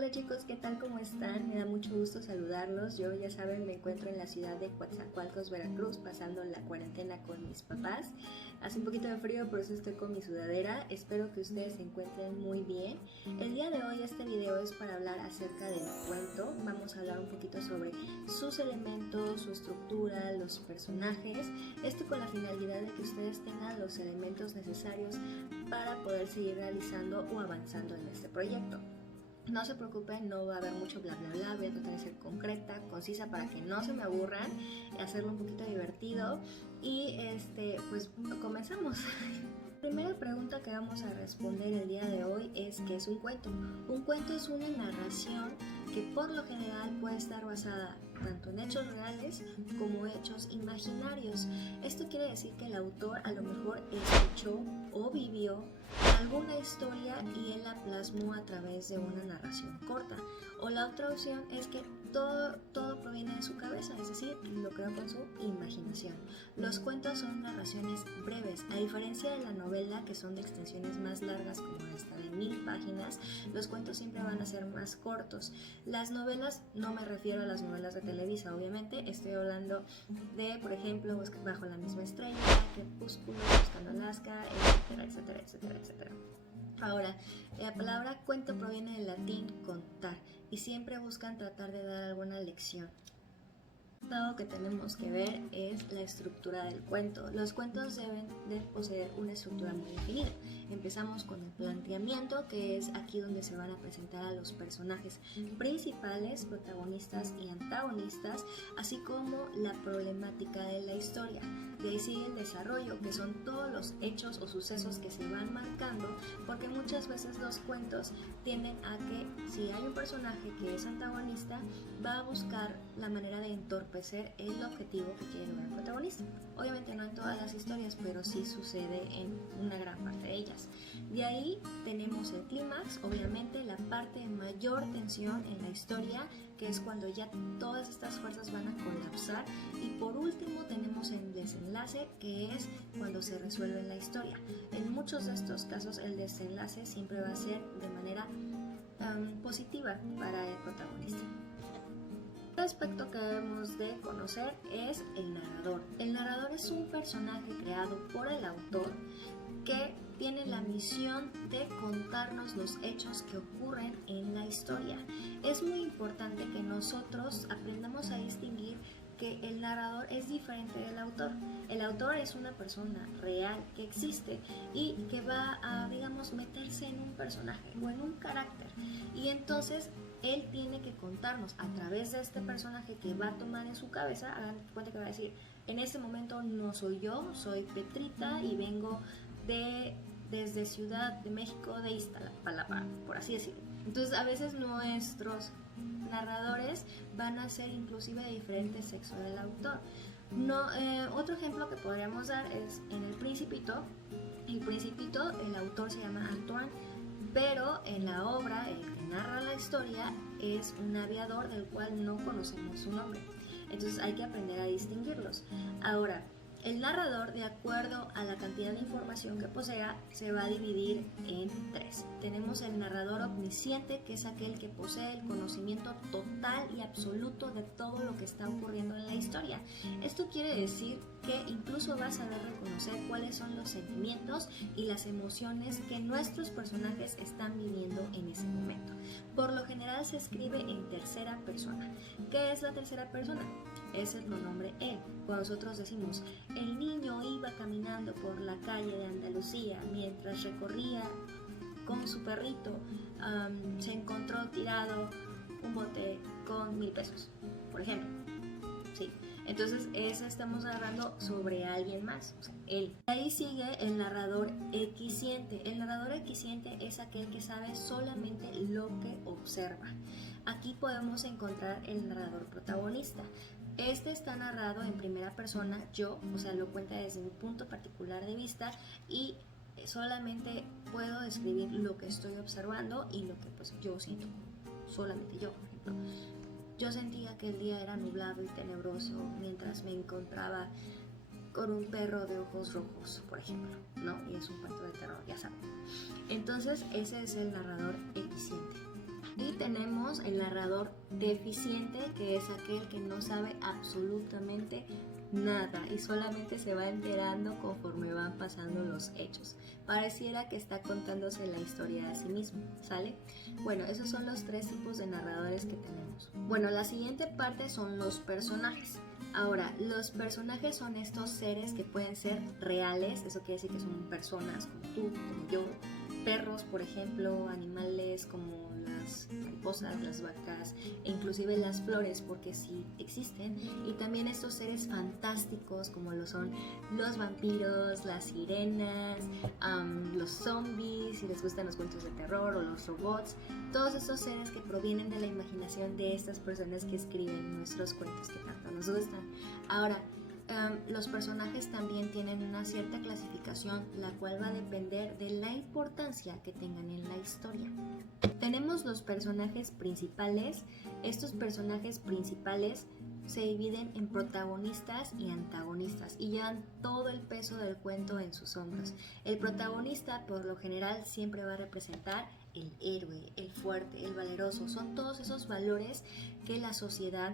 Hola chicos, ¿qué tal? ¿Cómo están? Me da mucho gusto saludarlos. Yo, ya saben, me encuentro en la ciudad de Coatzacoalcos, Veracruz, pasando la cuarentena con mis papás. Hace un poquito de frío, por eso estoy con mi sudadera. Espero que ustedes se encuentren muy bien. El día de hoy este video es para hablar acerca del cuento. Vamos a hablar un poquito sobre sus elementos, su estructura, los personajes. Esto con la finalidad de que ustedes tengan los elementos necesarios para poder seguir realizando o avanzando en este proyecto. No se preocupen, no va a haber mucho bla bla bla, voy a tratar de ser concreta, concisa para que no se me aburran, hacerlo un poquito divertido y pues comenzamos. La primera pregunta que vamos a responder el día de hoy es ¿qué es un cuento? Un cuento es una narración que por lo general puede estar basada tanto en hechos reales como hechos imaginarios. Esto quiere decir que el autor a lo mejor escuchó o vivió alguna historia y él la plasmó a través de una narración corta. O la otra opción es que todo proviene de su cabeza, es decir, lo creó con su imaginación. Los cuentos son narraciones breves, a diferencia de la novela, que son de extensiones más largas como esta de 1000 páginas, los cuentos siempre van a ser más cortos. Las novelas, no me refiero a las novelas de Televisa, obviamente, estoy hablando de, por ejemplo, Bajo la misma estrella, Crepúsculo, Buscando Alaska, etcétera, etcétera, etcétera, etcétera. Ahora, la palabra cuento proviene del latín contar y siempre buscan tratar de dar alguna lección. Lo que tenemos que ver es la estructura del cuento. Los cuentos deben de poseer una estructura muy definida. Empezamos con el planteamiento, que es aquí donde se van a presentar a los personajes principales, protagonistas y antagonistas, así como la problemática de la historia. De ahí sigue el desarrollo, que son todos los hechos o sucesos que se van marcando, porque muchas veces los cuentos tienden a que si hay un personaje que es antagonista, va a buscar la manera de entorpecer el objetivo que quiere lograr el protagonista. Obviamente no en todas las historias, pero sí sucede en una gran parte de ellas. De ahí tenemos el clímax, obviamente la parte de mayor tensión en la historia, que es cuando ya todas estas fuerzas van a colapsar. Y por último tenemos el desenlace, que es cuando se resuelve la historia. En muchos de estos casos el desenlace siempre va a ser de manera positiva para el protagonista. El aspecto que debemos de conocer es el narrador. El narrador es un personaje creado por el autor que tiene la misión de contarnos los hechos que ocurren en la historia. Es muy importante que nosotros aprendamos a distinguir que el narrador es diferente del autor. El autor es una persona real que existe y que va a, digamos, meterse en un personaje o en un carácter. Y entonces él tiene que contarnos a través de este personaje que va a tomar en su cabeza, hagan cuenta que va a decir, en este momento no soy yo, soy Petrita y vengo desde Ciudad de México, de Iztapalapa, por así decirlo. Entonces a veces nuestros narradores van a ser inclusive de diferente sexo del autor. Otro ejemplo que podríamos dar es en El Principito. El Principito, el autor se llama Antoine, pero en la obra el que narra la historia es un aviador del cual no conocemos su nombre. Entonces hay que aprender a distinguirlos. Ahora, el narrador, de acuerdo a la cantidad de información que posea, se va a dividir en tres. Tenemos el narrador omnisciente, que es aquel que posee el conocimiento total y absoluto de todo lo que está ocurriendo en la historia. Esto quiere decir que incluso va a saber reconocer cuáles son los sentimientos y las emociones que nuestros personajes están viviendo en ese momento. Por lo general se escribe en tercera persona. ¿Qué es la tercera persona? Es el pronombre él. Cuando nosotros decimos, el niño iba caminando por la calle de Andalucía mientras recorría con su perrito, se encontró tirado un bote con 1000 pesos, por ejemplo. ¿Sí? Entonces estamos hablando sobre alguien más, o sea, él. Ahí sigue el narrador equisciente. El narrador equisciente es aquel que sabe solamente lo que observa. Aquí podemos encontrar el narrador protagonista. Este está narrado en primera persona, yo, o sea, lo cuenta desde mi punto particular de vista y solamente puedo describir lo que estoy observando y lo que pues yo siento, solamente yo, por ejemplo. Yo sentía que el día era nublado y tenebroso mientras me encontraba con un perro de ojos rojos, por ejemplo, ¿no? Y es un cuento de terror, ya saben. Entonces ese es el narrador equisciente. Y tenemos el narrador deficiente, que es aquel que no sabe absolutamente nada y solamente se va enterando conforme van pasando los hechos. Pareciera que está contándose la historia a sí mismo, ¿sale? Bueno, esos son los 3 tipos de narradores que tenemos. Bueno, la siguiente parte son los personajes. Ahora, los personajes son estos seres que pueden ser reales, eso quiere decir que son personas como tú, como yo, perros, por ejemplo, animales como las mariposas, las vacas e inclusive las flores, porque sí existen, y también estos seres fantásticos como lo son los vampiros, las sirenas, los zombies, si les gustan los cuentos de terror, o los robots, todos esos seres que provienen de la imaginación de estas personas que escriben nuestros cuentos que tanto nos gustan. Ahora, los personajes también tienen una cierta clasificación, la cual va a depender de la importancia que tengan en la historia. Tenemos los personajes principales. Estos personajes principales se dividen en protagonistas y antagonistas y llevan todo el peso del cuento en sus hombros. El protagonista, por lo general, siempre va a representar el héroe, el fuerte, el valeroso. Son todos esos valores que la sociedad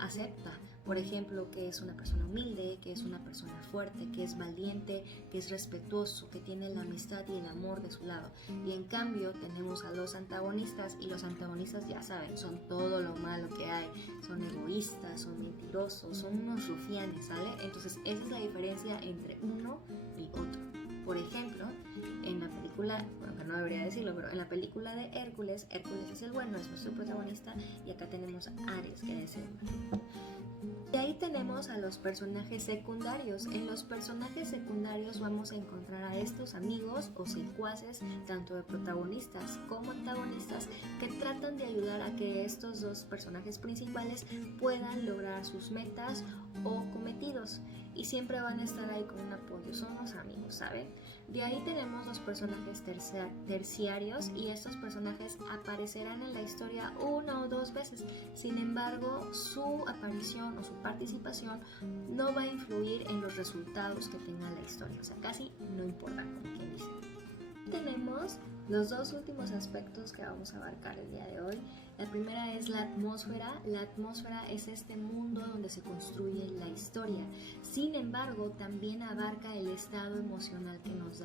acepta. Por ejemplo, que es una persona humilde, que es una persona fuerte, que es valiente, que es respetuoso, que tiene la amistad y el amor de su lado. Y en cambio tenemos a los antagonistas, y los antagonistas, ya saben, son todo lo malo que hay, son egoístas, son mentirosos, son unos rufianes, ¿sale? Entonces esa es la diferencia entre uno y otro. Por ejemplo, en la película, bueno, que no debería decirlo, pero en la película de Hércules, Hércules es el bueno, es nuestro protagonista, y acá tenemos a Ares, que es el malo. Y ahí tenemos a los personajes secundarios. En los personajes secundarios vamos a encontrar a estos amigos o secuaces, tanto de protagonistas como antagonistas, que tratan de ayudar a que estos dos personajes principales puedan lograr sus metas o cometidos. Y siempre van a estar ahí con un apoyo, son los amigos, ¿saben? De ahí tenemos los personajes terciarios, y estos personajes aparecerán en la historia 1 o 2 veces. Sin embargo, su aparición o su participación no va a influir en los resultados que tenga la historia, o sea, casi no importa, como quien dice. Tenemos los 2 últimos aspectos que vamos a abarcar el día de hoy. La primera es la atmósfera. La atmósfera es este mundo donde se construye la historia. Sin embargo, también abarca el estado emocional que nos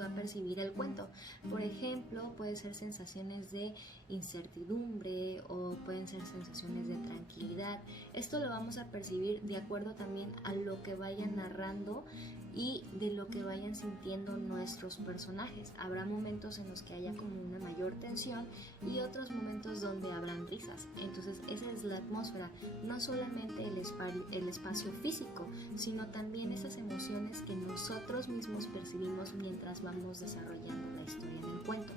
va a percibir el cuento. Por ejemplo, puede ser sensaciones de incertidumbre o pueden ser sensaciones de tranquilidad. Esto lo vamos a percibir de acuerdo también a lo que vayan narrando y de lo que vayan sintiendo nuestros personajes. Habrá momentos en los que haya como una mayor tensión y otros momentos donde habrán risas. Entonces esa es la atmósfera, no solamente el espacio físico, sino también esas emociones que nosotros mismos percibimos mientras vamos desarrollando la historia en el cuento.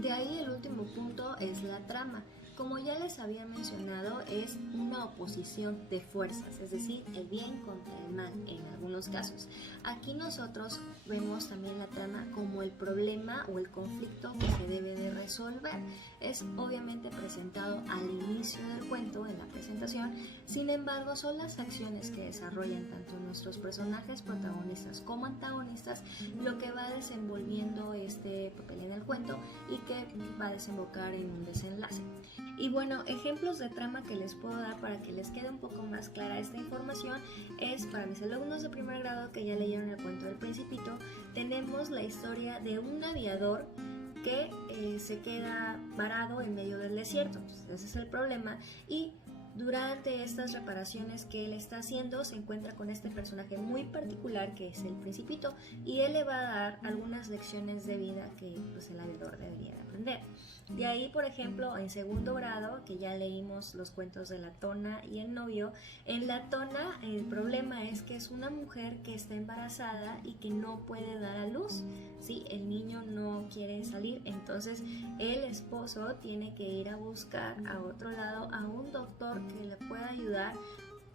De ahí el último punto es la trama. Como ya les había mencionado, es una oposición de fuerzas, es decir, el bien contra el mal en algunos casos. Aquí nosotros vemos también la trama como el problema o el conflicto que se debe de resolver. Es obviamente presentado al inicio del cuento, en la presentación. Sin embargo, son las acciones que desarrollan tanto nuestros personajes protagonistas como antagonistas lo que va desenvolviendo este papel en el cuento y que va a desembocar en un desenlace. Y bueno, ejemplos de trama que les puedo dar para que les quede un poco más clara esta información es para mis alumnos de primer grado que ya leyeron el cuento del Principito. Tenemos la historia de un aviador que se queda varado en medio del desierto. Entonces, ese es el problema, y durante estas reparaciones que él está haciendo se encuentra con este personaje muy particular que es el Principito, y él le va a dar algunas lecciones de vida que pues, el aviador debería de aprender. De ahí, por ejemplo, en segundo grado, que ya leímos los cuentos de La Tona y el novio, en La Tona el problema es que es una mujer que está embarazada y que no puede dar a luz. Sí, el niño no quiere salir, entonces el esposo tiene que ir a buscar a otro lado a un doctor que le pueda ayudar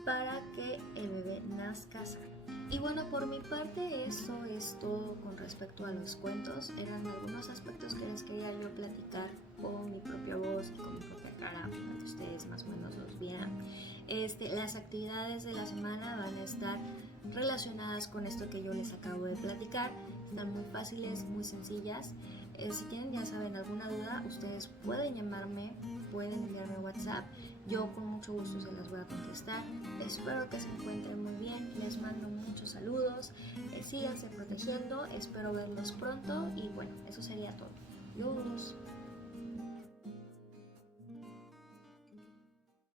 para que el bebé nazca sano. Y bueno, por mi parte eso es todo con respecto a los cuentos. Eran algunos aspectos que les quería yo platicar con mi propia voz y con mi propia cara para que ustedes más o menos los vieran. Las actividades de la semana van a estar relacionadas con esto que yo les acabo de platicar. Están muy fáciles, muy sencillas. Si tienen, ya saben, alguna duda, ustedes pueden llamarme, pueden enviarme WhatsApp. Yo con mucho gusto se las voy a contestar. Espero que se encuentren muy bien. Les mando muchos saludos. Síganse protegiendo. Espero verlos pronto. Y bueno, eso sería todo. Adiós.